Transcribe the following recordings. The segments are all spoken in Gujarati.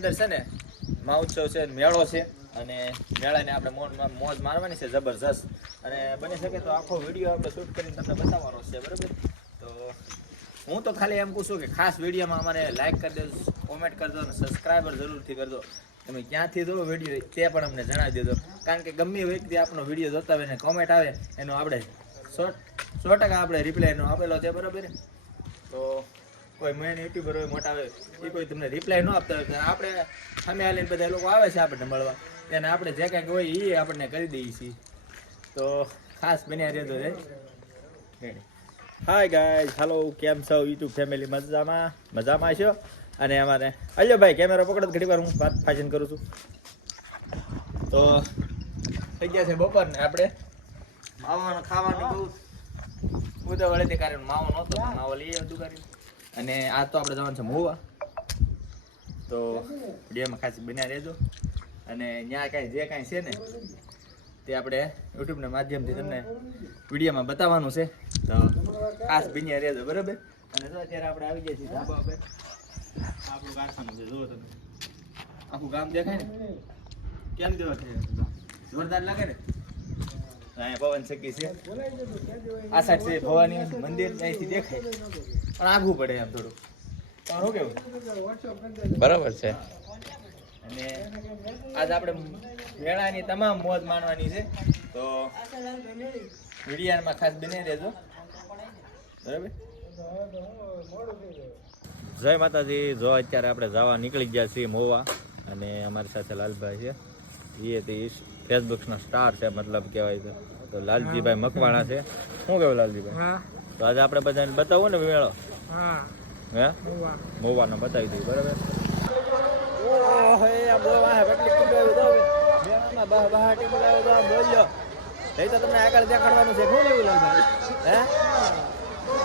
અંદર છે ને મહોત્સવ છે, મેળો છે અને મેળાને આપણે મોજ મારવાની છે જબરજસ્ત. અને બની શકે તો આખો વિડીયો આપણે શૂટ કરીને તમને બતાવવાનો છે, બરાબર? તો હું તો ખાલી એમ કહું છું કે ખાસ વિડીયોમાં અમારે લાઈક કરી દેજો, કોમેન્ટ કરજો અને સબસ્ક્રાઈબર જરૂરથી કરજો. તમે ક્યાંથી જો વિડીયો તે પણ અમને જણાવી દેજો, કારણ કે ગમે વ્યક્તિ આપણો વિડીયો જોતા હોય ને કોમેન્ટ આવે એનો આપણે 100% આપણે રિપ્લાય એનો આપેલો છે, બરાબર? તો કોઈ મેન યુટ્યુબર હોય મોટા હોય એ કોઈ તમને રિપ્લાય ન આપતા હોય તો આપણે સામે આવીને બધા લોકો આવે છે આપણને મળવા, એને આપણે જે કાંઈક હોય એ આપણને કરી દઈએ છીએ. તો ખાસ બન્યા રહેજો. હાય ગાઈઝ, હાલો, કેમ છો યુટ્યુબ ફેમિલી? મજામાં છો? અને અમારે અલ્યો ભાઈ કેમેરા પકડો, ઘણી વાર હું વાત ફાશન કરું છું. તો થઈ ગયા છે બપોરને, આપણે માવાનું ખાવાનું બહુ ઉતાવળે કારણ માવો નહોતો, માવો લઈ આવતું કરી. અને આ તો આપણે જવાનું છે મોવા. તો વિડીયોમાં ખાસ બન્યા રહેજો. અને ત્યાં કાંઈ જે કાંઈ છે ને તે આપણે યુટ્યુબના માધ્યમથી તમને વિડીયોમાં બતાવવાનું છે. તો ખાસ બન્યા રહેજો, બરાબર? અને જો અત્યારે આપણે આવી ગયા છીએ ધાબા પર. આપણું કારખાનું છે, જુઓ તમે, આખું ગામ દેખાય ને કેમ દેવા થાય, જોરદાર લાગે ને. અહીંયા પવન ચક્કી છે, આ સાઈડ છે ભવાની મંદિર, અહીંથી દેખાય પણ આઘું પડે એમ થોડું. શું કેવું? બરાબર છે. અને આજ આપણે મેળાની તમામ મોજ માણવાની છે. તો વિડીયામાં ખાસ બની રહેજો, બરાબર? જય માતાજી. જો અત્યારે આપણે જવા નીકળી ગયા છીએ મોવા, અને અમારી સાથે લાલભાઈ છે, એ તે ફેસબુકના સ્ટાર છે, મતલબ કહેવાય તો લાલજીભાઈ મકવાણા છે. શું કહેવું લાલજીભાઈ? તો આજે આપણે બધાને બતાવવું ને મેળો, હે મોવાનો બતાવી દઈએ, બરાબર? તમને આગળ દેખાડવાનું છે. શું લેવું લાલભાઈ? હે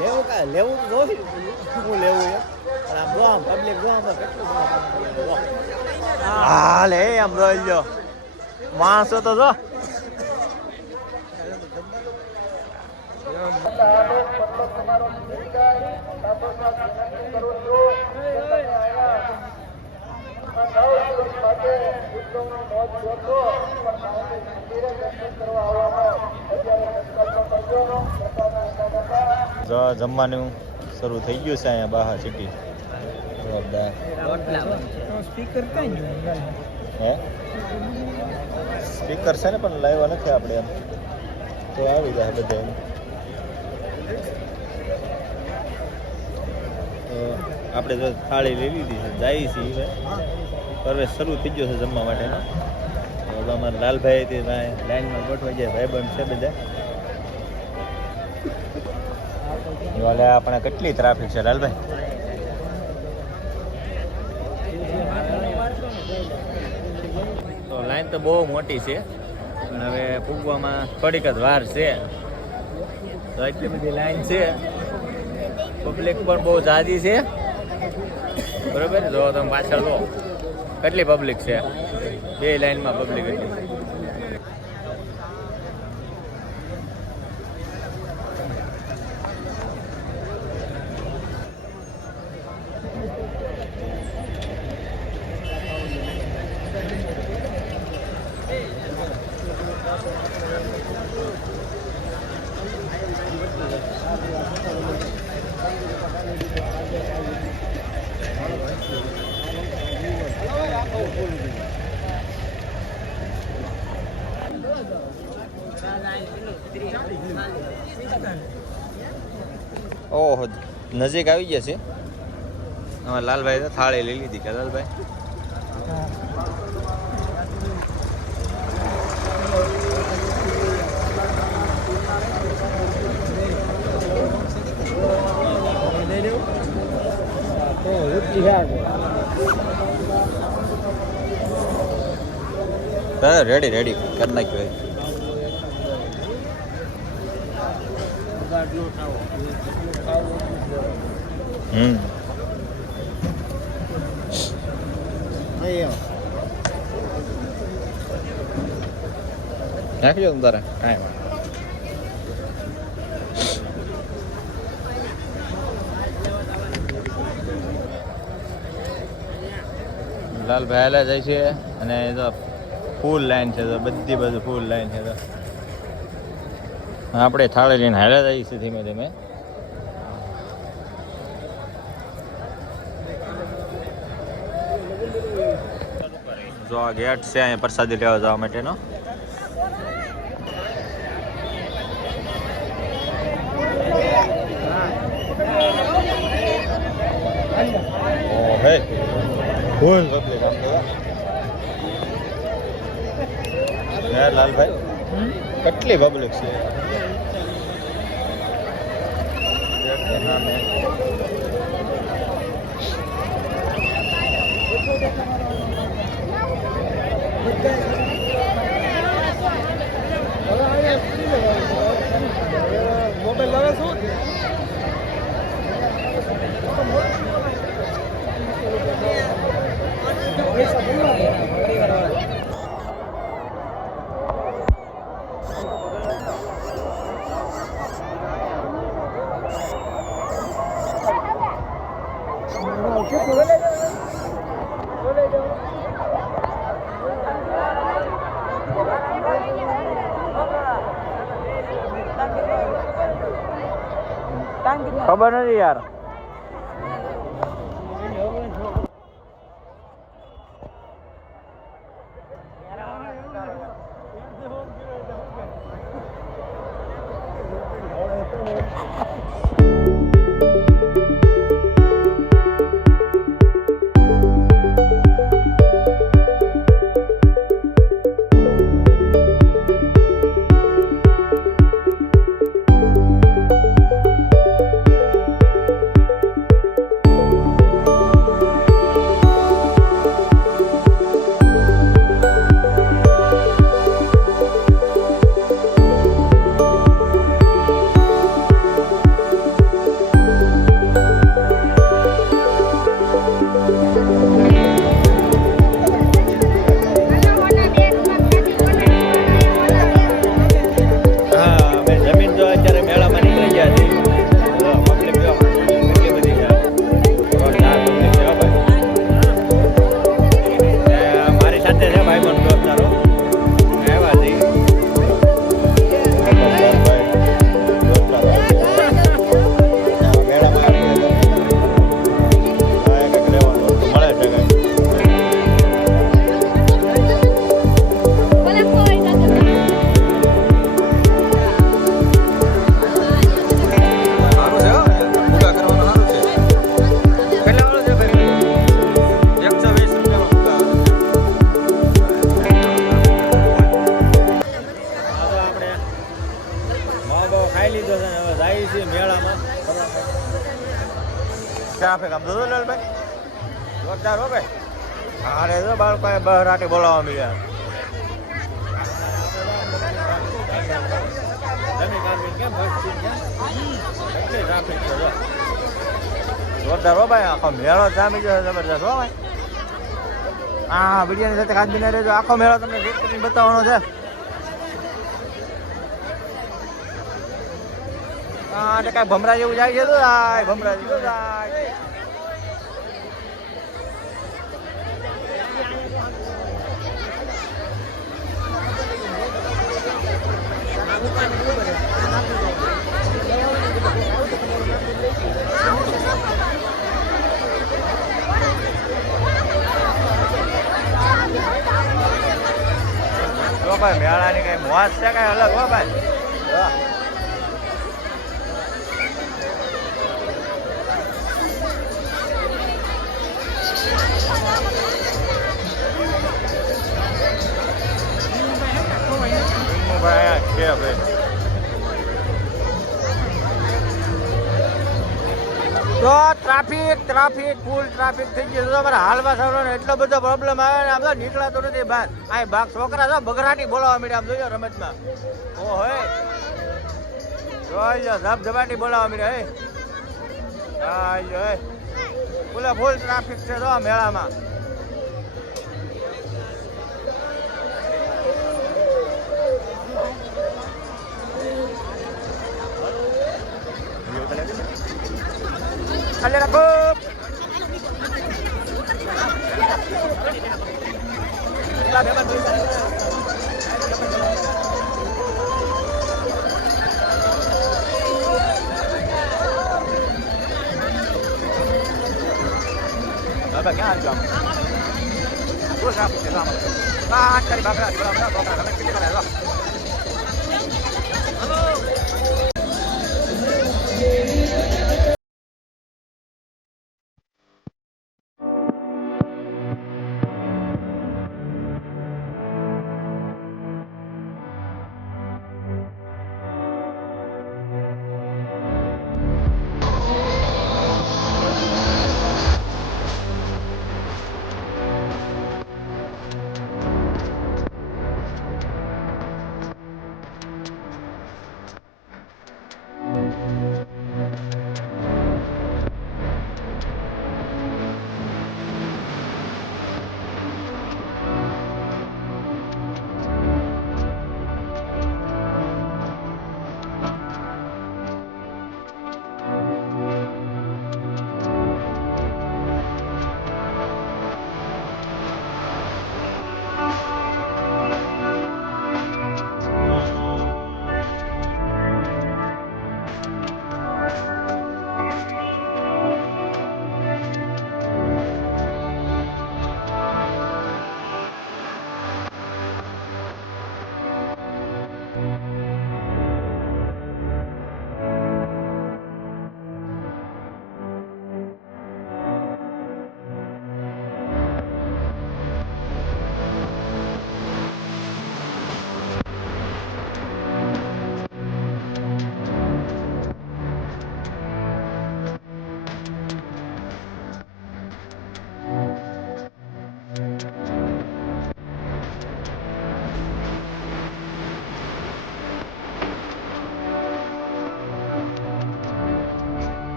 લેવું કા લેવું તો જોઈ હું લેવું એમ, પણ આમ જો આમ પબ્લિક જો આમ કેટલું હા લે આમ જોઈ લો માણસો તો જો. જમવાનું શરૂ થઈ ગયું છે અહીંયા બહાર સિટી. સ્પીકર છે ને પણ લાવ્યા નથી આપણે, એમ તો આવી જાય બધા. તો આપણે જો થાળી લઈ લીધી છે, જાય છીએ પ્રવેશ શરૂ થઈ ગયો છે જમવા માટેનો. તો અમારા લાલભાઈ તે લાઈનમાં ગોઠવાઈ જાય, ભાઈબંધ છે બધા. વાલે આપણે કેટલી ટ્રાફિક છે લાલભાઈ? તો લાઈન તો બહુ મોટી છે, પણ હવે પૂગવામાં થોડીક જ વાર છે. તો એટલી બધી લાઈન છે, પબ્લિક પણ બહુ જાજી છે, બરોબર? જો તમે પાછળ જો કેટલી પબ્લિક છે, બે લાઈનમાં પબ્લિક એટલી. ઓહો, નજીક આવી ગયા છે. લાલભાઈ તો થાળી લઈ લીધી કે લાલભાઈ? રેડી રેડી કરી નાખ્યું. નાખજો તમે તારે કાંઈ લાલભાઈ હાલા જાય છે અને તો ફૂલ લાઈન છે તો બધી બધું ફૂલ લાઈન છે તો આપણે થાળી લઈને હાલા જઈએ છીએ ધીમે ધીમે. જો આ ગેટ છે અહીંયા પ્રસાદી લેવા જવા માટેનો. હે ફૂલ પબ્લિક આમ તો યાર લાલભાઈ કેટલી પબ્લિક છે. મોબાઈલ લાવે શું ખબર નથી યાર. ટ્રાફિક આમ જોજો લાલભાઈ જોરદાર હો ભાઈ. અરે જો બાળકો બહાર આટે બોલાવવા મળ્યા. જોરદાર હો ભાઈ. આખો મેળો જામી ગયો જબરદસ્ત હો ભાઈ. હા વિડીયોની સાથે ખાસ બિના રહેજો. આખો મેળો તમને બતાવવાનો છે. હા એટલે કાંઈ ભમરા જેવું જાય છે તો ભમરા જેવું જાય. જો ભાઈ મેળાની કઈ મોજ છે કઈ અલગ હો ભાઈ. છે ભાઈ તો ટ્રાફિક ફૂલ ટ્રાફિક થઈ ગયું. અમારે હાલવા થવાનો એટલો બધો પ્રોબ્લેમ આવે ને આમ તો નીકળાતો નથી બહાર. આ બાગ છોકરા તો બગરાટી બોલાવવા મળ્યા આમ જોયો રમતમાં. ઓ હે જોઈ ધબ ધબાટી બોલાવવા મળ્યા. હે ફૂલ ટ્રાફિક છે તો મેળામાં. ખાલી રાખો. કેટલા મહેમાન પૈસા હવે ક્યાં આવજો શું કામ છે કામ આ કરી બાકરા બાકરા તમે કેટલી કરે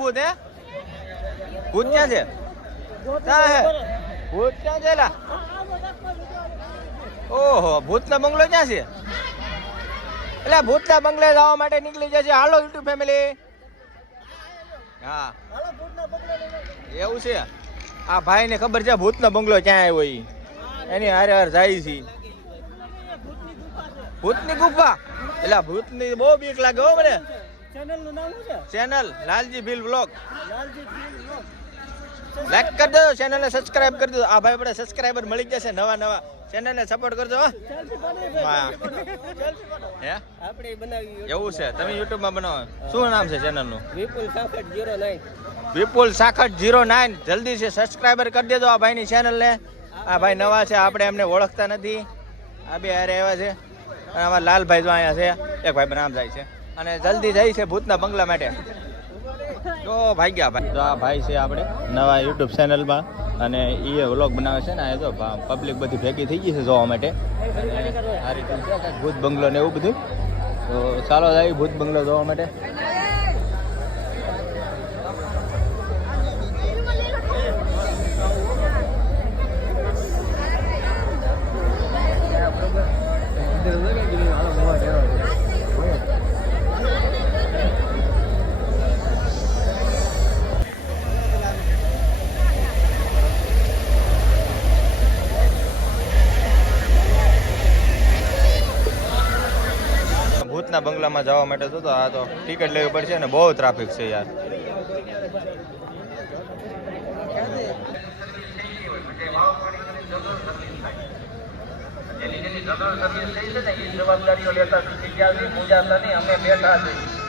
ભૂત હે ભૂત ક્યાં છે ક્યાં હે ભૂત ક્યાં છે લા ઓહો ભૂતનો બંગલો ક્યાં છે એટલે ભૂતના બંગલે જવા માટે નીકળી જશે હાલો યુટ્યુબ ફેમિલી હા એવું છે આ ભાઈ ને ખબર છે ભૂતનો બંગલો ક્યાં આવ્યો ઈ એની હારે હાર જાય છે ભૂતની ગુફા એટલે ભૂતની બહુ બીક લાગે હો મને channel Lalji Bhil vlog like કરી દો ચેનલ ને સબસ્ક્રાઇબ કરી દો આ ભાઈ આપણે સબસ્ક્રાઇબર મળી જશે નવા નવા ચેનલ ને સપોર્ટ કરજો હે આપણે બનાવી એવું છે તમે યુટ્યુબ માં બનાવો શું નામ છે ચેનલ નું વિપુલ સાખટ 09 જલ્દી છે સબસ્ક્રાઇબર કરી દેજો આ ભાઈ ની ચેનલ ને આ ભાઈ નવા છે આપણે એમને ઓળખતા નથી આ બે હારે આવ્યા છે અને અમારા લાલભાઈ જો અહીંયા છે એક ભાઈ નામ જાય છે અને જલ્દી જાય છે ભૂતના બંગલા માટે તો ભાગ્યા ભાઈ તો આ ભાઈ છે આપણે નવા યુટ્યુબ ચેનલમાં અને એ વ્લોગ બનાવે છે ને એ તો પબ્લિક બધી ભેગી થઈ ગઈ છે જોવા માટે આ રીતે ભૂત બંગલો ને એવું બધું તો ચાલો જાય ભૂત બંગલો જોવા માટે ભૂતના બંગલામાં જવા માટે તો આ તો ટિકિટ લેવી પડશે ને બહુ ટ્રાફિક છે યાર જવાબદારીઓ લેતા શીખી ગયા છે પૂજાતા નહીં અમે બેઠા છે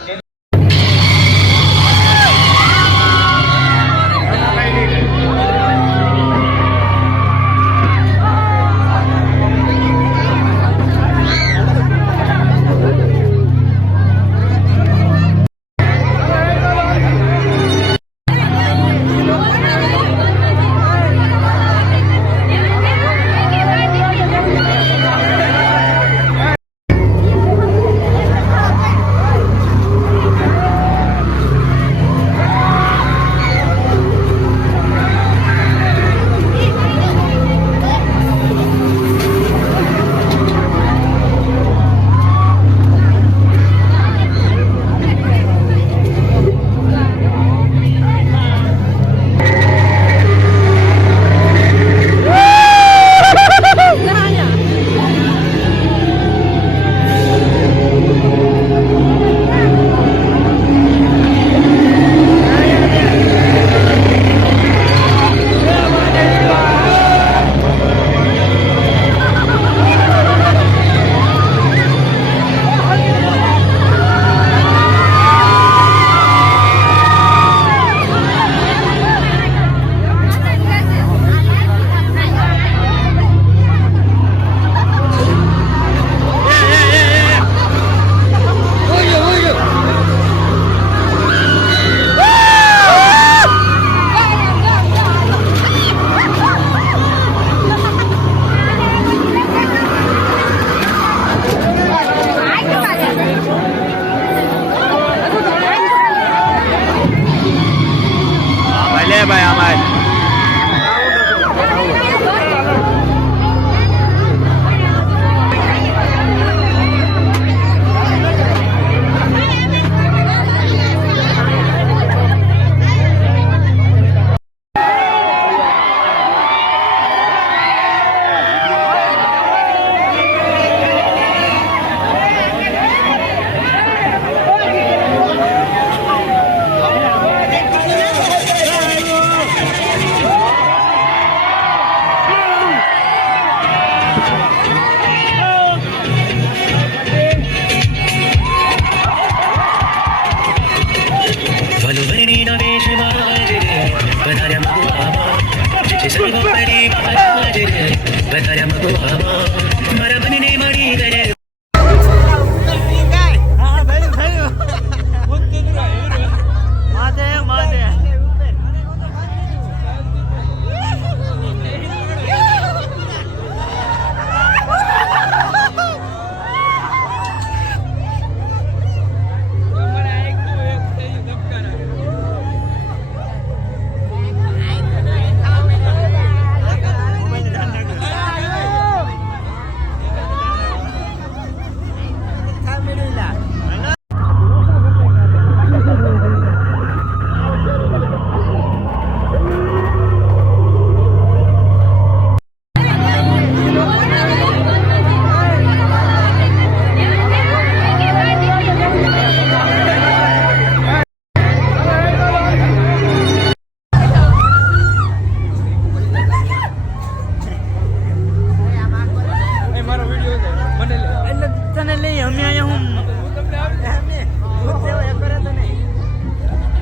તને લઈ અમે અહીંયા હું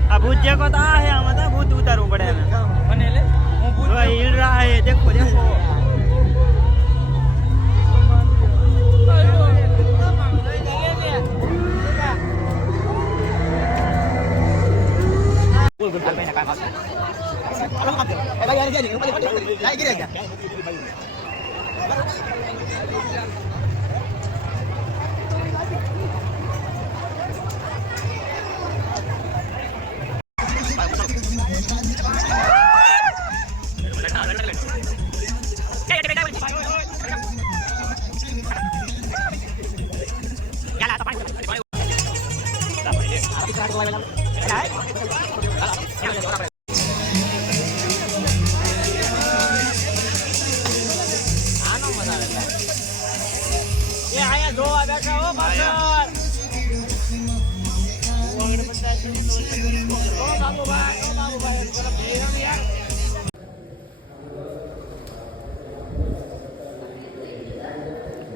આ ભૂત જેકો તો આ હે આમાં તો ભૂત ઉતારવું પડે એને મને લે હું ભૂત હિલ રહા હે દેખો દેખો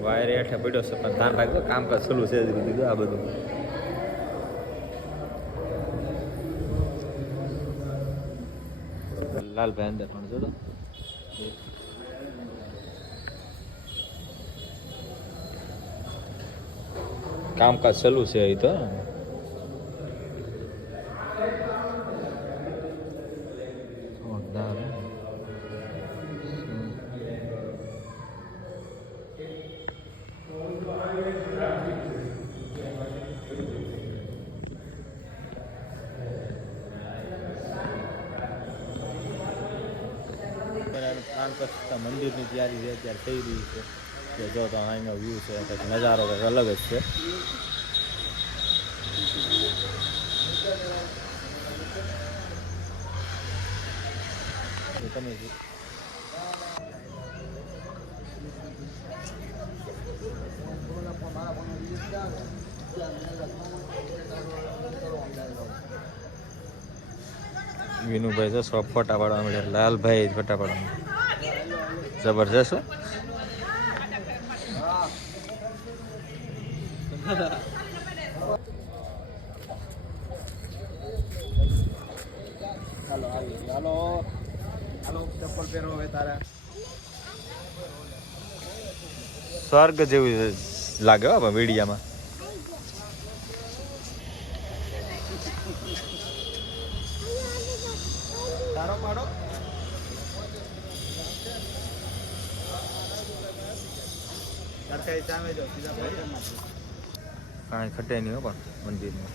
વાયર હેઠે પડ્યો છે પણ ધ્યાન રાખજો કામકાજ સલું છે દીધું આ બધું લાલભાઈ અંદર પણ જો તો કામકાજ સલું છે અહીં તો મંદિરની તૈયારી છે અત્યારે થઈ રહી છે કે જો તો અહીંનો વ્યૂ છે પછી નજારો કંઈક અલગ જ છે તમે વિનુભાઈ છે સબ ફોટા પાડવા મળ્યા લાલભાઈ ફોટા પાડવા જબરજસ્ત હાલો આવી હાલો હાલો ચપ્પલ પહેરો હવે તારા સ્વર્ગ જેવું લાગે હો વીડિયામાં તારો પાડો સરકારી સામે જો સીધા કાંઈ ખટે નહીં હો પણ મંદિરમાં